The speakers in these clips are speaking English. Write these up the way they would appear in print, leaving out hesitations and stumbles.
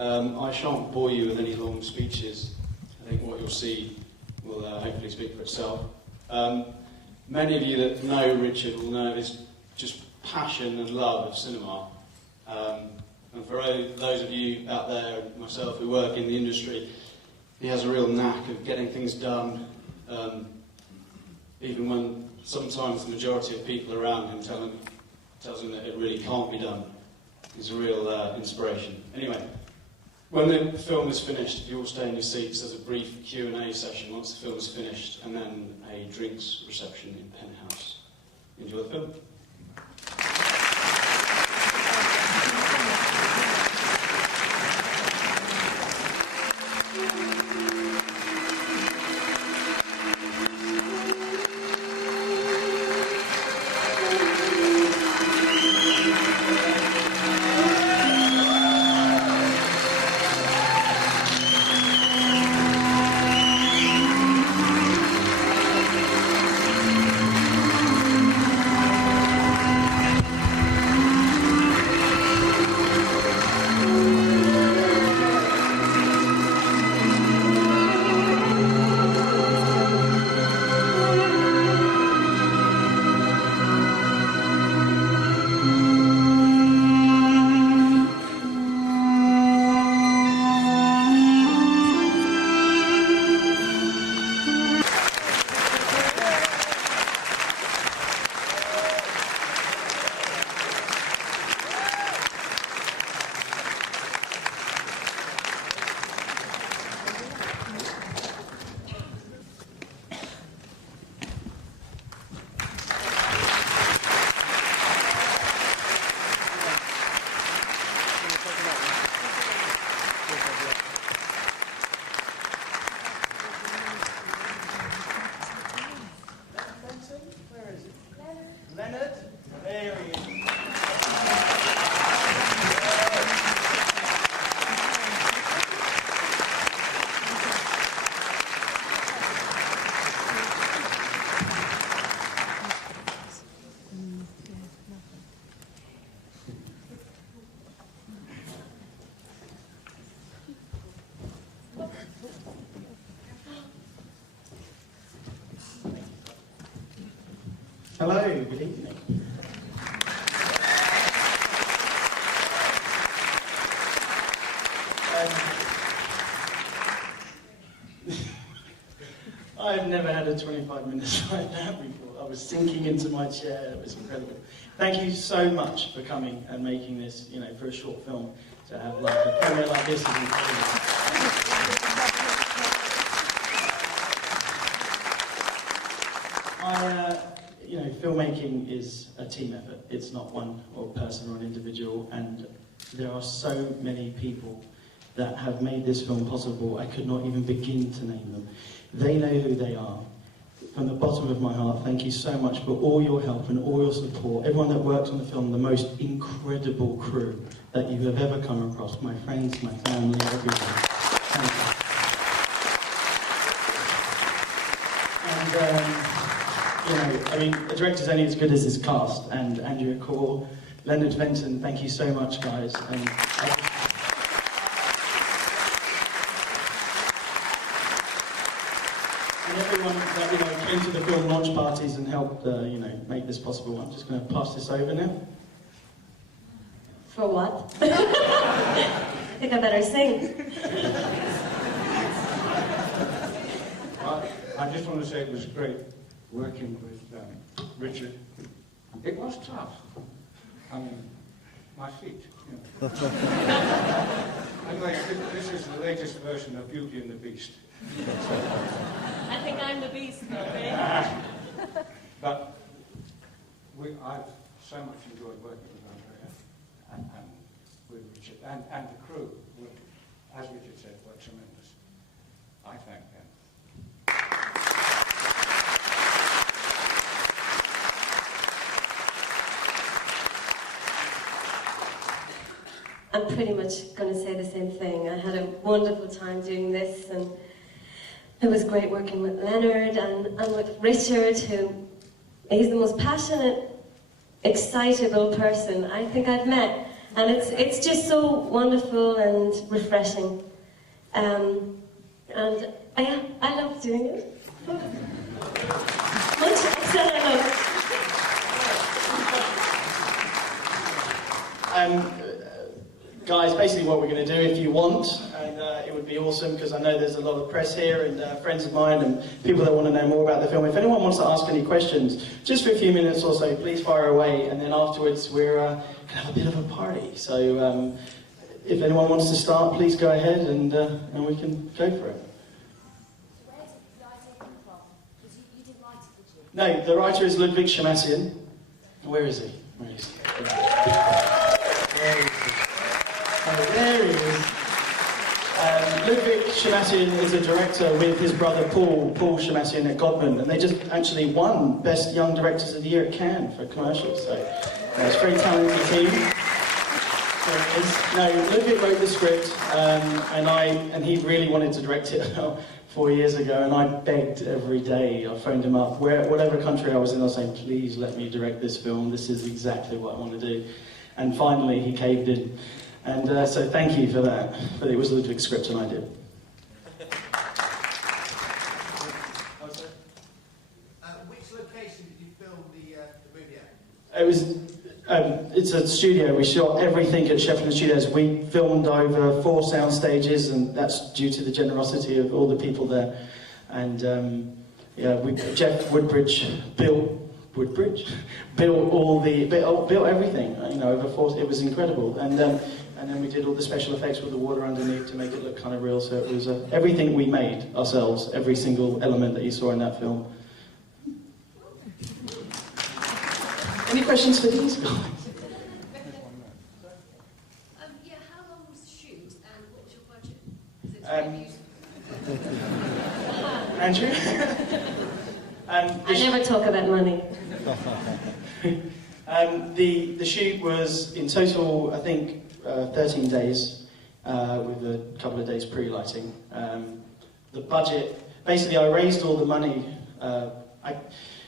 I shan't bore you with any long speeches. I think what you'll see will hopefully speak for itself. Many of you that know Richard will know his just passion and love of cinema. And for those of you out there, myself, who work in the industry, he has a real knack of getting things done, even when sometimes the majority of people around him tells him that it really can't be done. He's a real inspiration. Anyway, when the film is finished, if you all stay in your seats, there's a brief Q&A session once the film is finished, and then a drinks reception in Penthouse. Enjoy the film. Hello, good evening. I've never had a 25 minutes like that before. I was sinking into my chair. It was incredible. Thank you so much for coming and making this, for a short film, to have like a premiere like this is incredible. Filmmaking is a team effort. It's not one or person or an individual, and there are so many people that have made this film possible. I could not even begin to name them. They know who they are. From the bottom of my heart, thank you so much for all your help and all your support. Everyone that works on the film, the most incredible crew that you have ever come across. My friends, my family, everyone. Thank you. And, the director's only as good as his cast, and Andrea, Corr, Leonard, Venton, thank you so much, guys. And everyone that came to the film launch parties and helped, make this possible. I'm just going to pass this over now. For what? I think I better sing. I just want to say it was great working with Richard. It was tough. I mean, my feet. Anyway, this is the latest version of Beauty and the Beast. I think I'm the Beast, though, eh? But I've so much enjoyed working with Andrea and with Richard and the crew. As Richard said, were tremendous. I thank them. I'm pretty much going to say the same thing. I had a wonderful time doing this, and it was great working with Leonard and with Richard, who he's the most passionate, excitable person I think I've met. And it's just so wonderful and refreshing. And I love doing it. Much said I love it. Guys, basically what we're going to do, if you want, and it would be awesome because I know there's a lot of press here and friends of mine and people that want to know more about the film. If anyone wants to ask any questions, just for a few minutes or so, please fire away, and then afterwards we're going to have a bit of a party. So if anyone wants to start, please go ahead and we can go for it. Where did the idea come from? Because you didn't write it, did you? No, the writer is Ludwig Schamassian. Where is he? Where is he? There he is. Oh, there he is. Ludwig Schamassian is a director with his brother Paul Schamassian at Godman, and they just actually won Best Young Directors of the Year at Cannes for commercials. So it's a very talented team. No, Ludwig wrote the script, and he really wanted to direct it 4 years ago, and I begged every day. I phoned him up, whatever country I was in, I was saying, please let me direct this film. This is exactly what I want to do. And finally, he caved in. And so thank you for that. But it was Ludwig's script, and I did. Which location did you film the movie at? It was. It's a studio. We shot everything at Sheffield Studios. We filmed over 4 sound stages, and that's due to the generosity of all the people there. And Jeff Woodbridge built everything. You know, over 4. It was incredible. And then we did all the special effects with the water underneath to make it look kind of real. So it was everything we made ourselves. Every single element that you saw in that film. Any questions for these guys? Yeah, how long was the shoot and what was your budget? Is it Andrew? I never talk about money. The shoot was in total, I think, 13 days, with a couple of days pre-lighting. The budget, basically I raised all the money.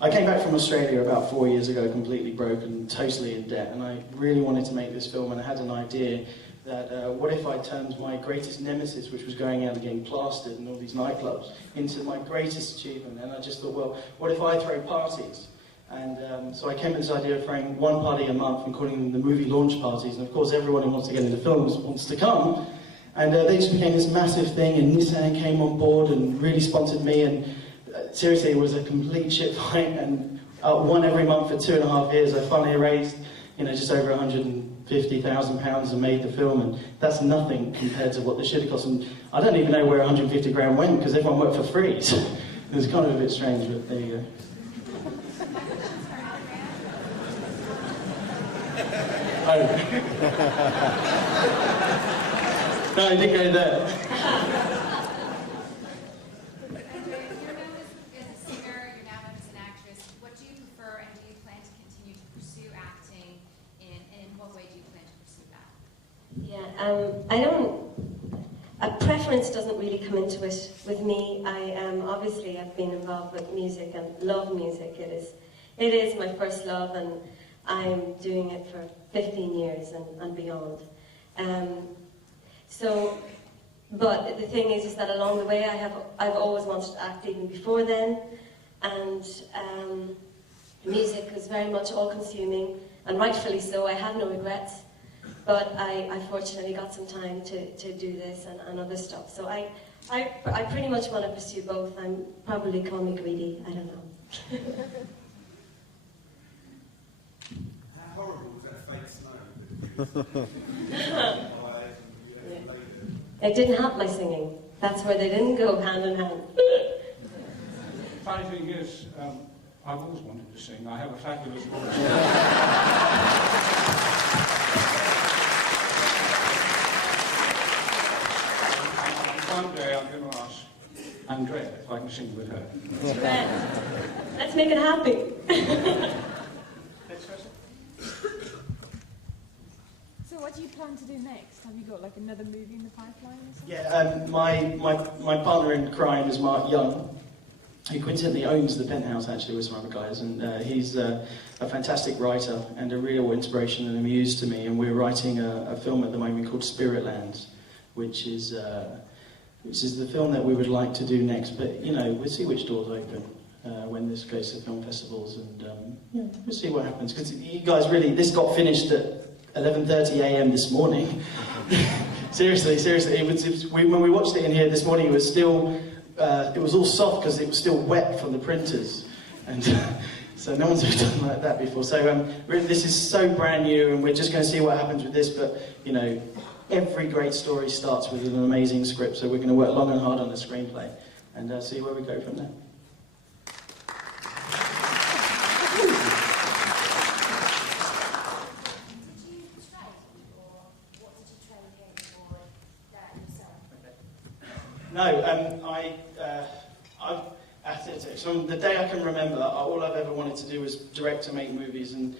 I came back from Australia about 4 years ago, completely broke and totally in debt, and I really wanted to make this film, and I had an idea that what if I turned my greatest nemesis, which was going out and getting plastered in all these nightclubs, into my greatest achievement. And I just thought, well, what if I throw parties? And so I came with this idea of throwing one party a month and calling them the movie launch parties. And of course, everyone who wants to get into films wants to come. And they just became this massive thing, and Nissan came on board and really sponsored me. And seriously, it was a complete shit fight, and one every month for 2.5 years. I finally raised, just over £150,000 and made the film, and that's nothing compared to what this should have cost. And I don't even know where 150 grand went, because everyone worked for free. So it was kind of a bit strange, but there you go. Oh. No, I didn't go there. You're known as a singer, you're now known as an actress. What do you prefer, and do you plan to continue to pursue acting? And in what way do you plan to pursue that? I don't. A preference doesn't really come into it with me. Obviously I've been involved with music and love music. It is my first love, and I'm doing it for 15 years and beyond. But the thing is that along the way I've always wanted to act even before then, and music was very much all-consuming, and rightfully so. I had no regrets, but I fortunately got some time to do this and other stuff. So I pretty much want to pursue both. I'm probably call me greedy. I don't know. How horrible was that fake snow? It didn't help my singing. That's where they didn't go hand in hand. Funny thing is, I've always wanted to sing. I have a fabulous voice. One day I'm going to ask Andrea if I can sing with her. Let's make it happy. Next question. So what do you plan to do next? Have you got like another movie in the pipeline or something? Yeah, my partner in crime is Mark Young, who coincidentally owns the Penthouse, actually, with some other guys, and he's a fantastic writer and a real inspiration and a muse to me. And we're writing a film at the moment called Spiritlands, which is the film that we would like to do next. But we'll see which doors open when this goes to film festivals, and we'll see what happens. Because you guys this got finished at 11:30 a.m. this morning. seriously, when we watched it in here this morning, it was still. It was all soft because it was still wet from the printers, and so no one's ever done like that before. So really, this is so brand new, and we're just going to see what happens with this. But every great story starts with an amazing script, so we're going to work long and hard on the screenplay and see where we go from there. No, from the day I can remember, all I've ever wanted to do was direct and make movies. And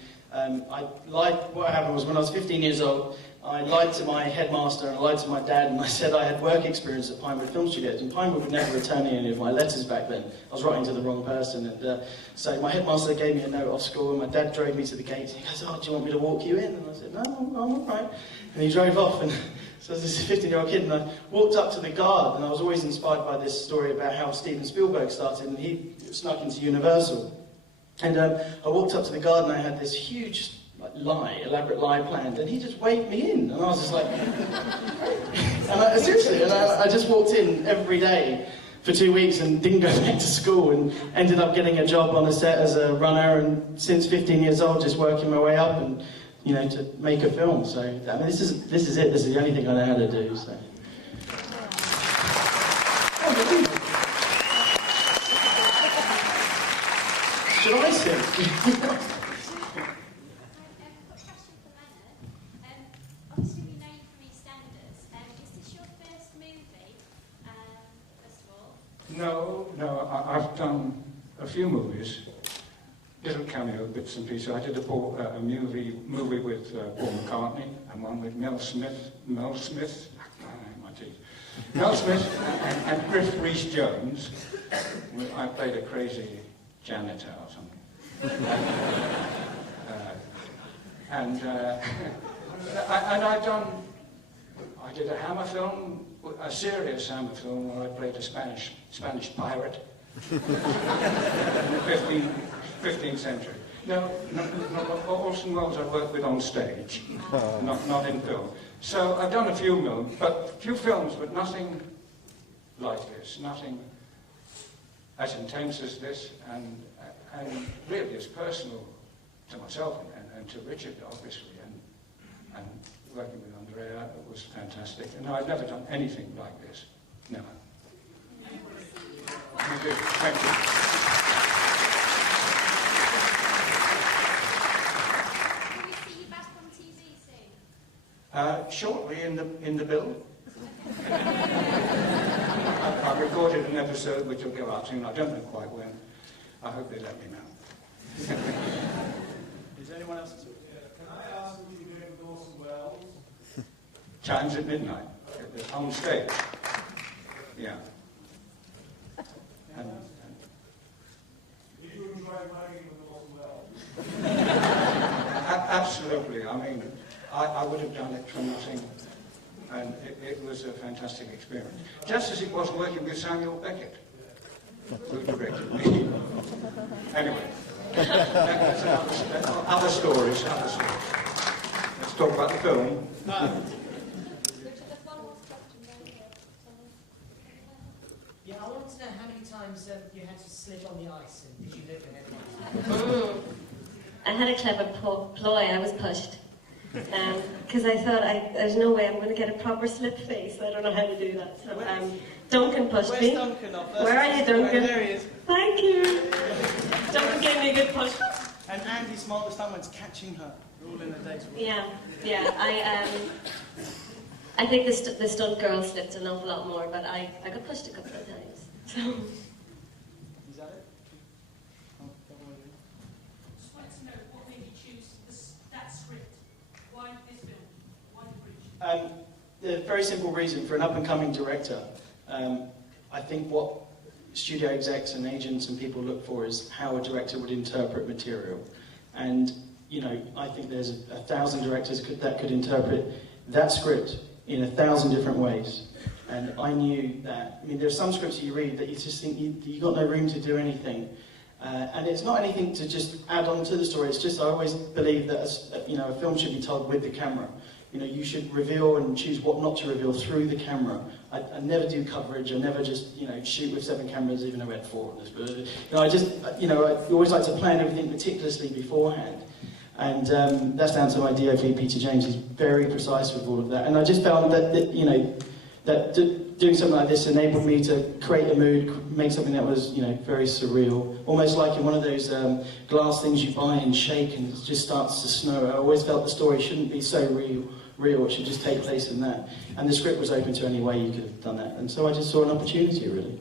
what happened was when I was 15 years old, I lied to my headmaster and I lied to my dad, and I said I had work experience at Pinewood Film Studios, and Pinewood would never return any of my letters back then. I was writing to the wrong person, and so my headmaster gave me a note off school, and my dad drove me to the gate. He goes, "Oh, do you want me to walk you in?" And I said, "No, I'm all right." And he drove off, and so I was this 15-year-old kid, and I walked up to the guard, and I was always inspired by this story about how Steven Spielberg started, and he snuck into Universal. And I walked up to the guard, and I had this huge elaborate lie planned, and he just waved me in, and I was just like, seriously, and I just walked in every day for 2 weeks and didn't go back to school, and ended up getting a job on a set as a runner, and since 15 years old, just working my way up, and to make a film. So this is it. This is the only thing I know how to do. So. Should I sing? No, I've done a few movies, little cameo bits and pieces. I did a movie with Paul McCartney, and one with Mel Smith, my teeth. Mel Smith and Griff Rhys-Jones. I played a crazy janitor or something. And I did a Hammer film, a serious Hammer film where I played a Spanish pirate in the 15th century. No, Orson Welles I worked with on stage, not in film. So I've done a few films, but nothing like this, nothing as intense as this, and really as personal to myself and to Richard, obviously, and working with Andrea was fantastic. And I've never done anything like this, never. Thank you. Will we see you back on TV soon? Shortly in the bill. I've recorded an episode which will go out soon. I don't know quite when. I hope they let me know. Is there anyone else? Can I ask what you're doing with Orson Welles? Chimes at midnight on stage. Yeah. Did you enjoy working with Orson Welles? Absolutely. I mean, I would have done it for nothing, and it was a fantastic experience. Just as it was working with Samuel Beckett, who directed me. Anyway, other stories. Let's talk about the film. Yeah, I want to know how many times you had to slip on the ice, and did you live in it? I had a clever ploy. I was pushed. Because I thought, there's no way I'm going to get a proper slip face. I don't know how to do that. So Duncan pushed me. Where's Duncan? Where are you, Duncan? There he is. Thank you. Duncan gave me a good push. And Andy Smart, the stuntman's catching her. We're all in a day's work. Yeah. I think the stunt girl slipped an awful lot more, but I got pushed a couple of times. So. Is that it? Just wanted to know what made you choose that script. Why this film? Why the bridge? The very simple reason for an up-and-coming director, I think what studio execs and agents and people look for is how a director would interpret material. And, you know, I think there's 1,000 directors that could interpret that script in 1,000 different ways. And I knew that, I mean, there's some scripts you read that you just think you got no room to do anything. And it's not anything to just add on to the story, it's just I always believe that, you know, a film should be told with the camera. You know, you should reveal and choose what not to reveal through the camera. I never do coverage, I never just, you know, shoot with 7 cameras, even though we had 4 on this. But, you know, I always like to plan everything meticulously beforehand. And that's down to my DOP, Peter James. He's very precise with all of that. And I just found that you know, that doing something like this enabled me to create a mood, make something that was, you know, very surreal. Almost like in one of those glass things you buy and shake and it just starts to snow. I always felt the story shouldn't be so real, it should just take place in that. And the script was open to any way you could have done that. And so I just saw an opportunity, really.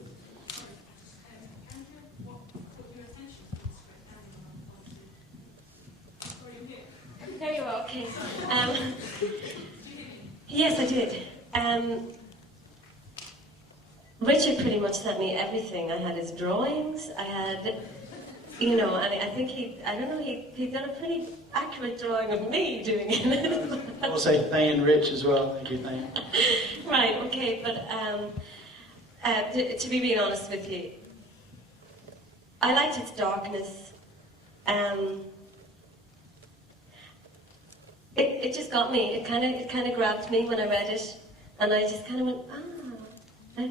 Very well, okay. Yes, I did. Richard pretty much sent me everything. I had his drawings, I had, you know, and I think he'd done a pretty accurate drawing of me doing it. I'll say Thane and Rich as well. Thank you, Thane. Right, okay, but to be really honest with you, I liked its darkness. It just got me. It kind of grabbed me when I read it, and I just kind of went, I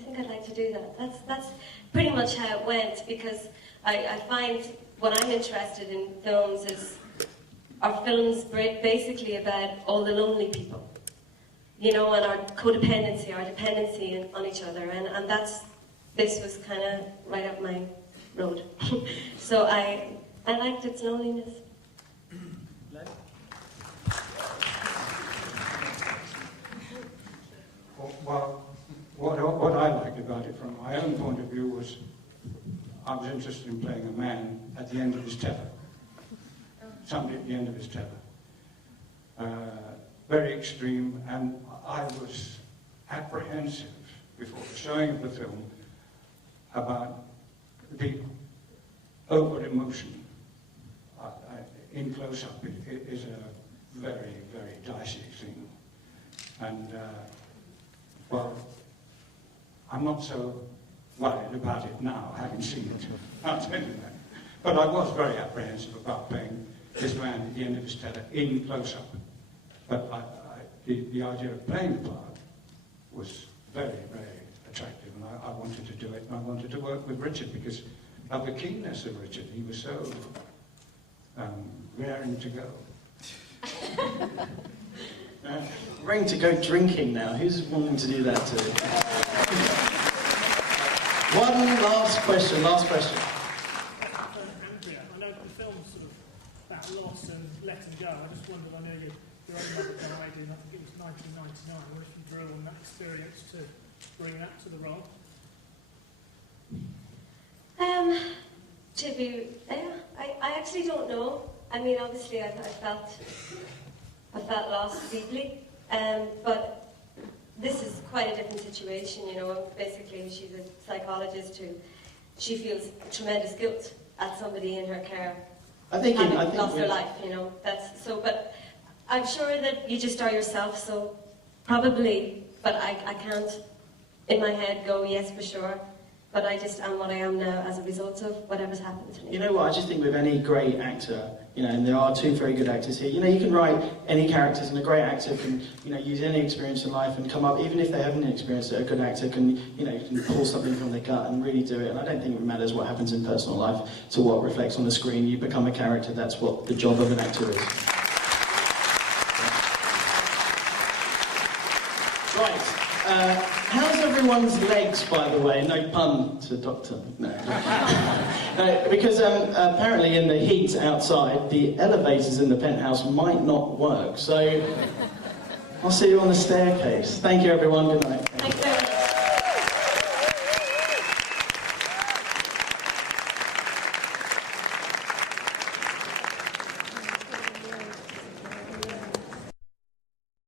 think I'd like to do that. That's pretty much how it went, because I find what I'm interested in films are films basically about all the lonely people, you know, and our codependency, our dependency on each other, and this was kind of right up my road. So I liked its loneliness. Well, what I liked about it from my own point of view was I was interested in playing a man at the end of his tether. Somebody at the end of his tether. Very extreme, and I was apprehensive before the showing of the film about the over-emotion. In close-up, it is a very, very dicey thing. And, well, I'm not so worried about it now, having seen it. I'll tell you that. But I was very apprehensive about playing this man at the end of his tether in close-up. But the idea of playing the part was very, very attractive, and I wanted to do it, and I wanted to work with Richard because of the keenness of Richard. He was so raring to go. Raring to go drinking now. Who's wanting to do that too? One last question. Andrea, I know the film's sort of about loss and letting go. I just wondered, I know your own mother died in, I think it was 1999. What if you drew on that experience to bring that to the role? I actually don't know. I mean, obviously, I felt lost deeply, but this is quite a different situation, you know. Basically, she's a psychologist she feels tremendous guilt at somebody in her care having lost their life, you know. But I'm sure that you just are yourself, so probably, but I can't in my head go yes for sure. But I just am what I am now as a result of whatever's happened to me. You know what, I just think with any great actor, you know, and there are 2 very good actors here, you know, you can write any characters and a great actor can, you know, use any experience in life and come up, even if they haven't experienced it, a good actor can, you know, can pull something from their gut and really do it. And I don't think it matters what happens in personal life to what reflects on the screen. You become a character, that's what the job of an actor is. Right. How's everyone's legs, by the way? No pun to Doctor. No. Because apparently in the heat outside, the elevators in the penthouse might not work. So I'll see you on the staircase. Thank you, everyone. Good night.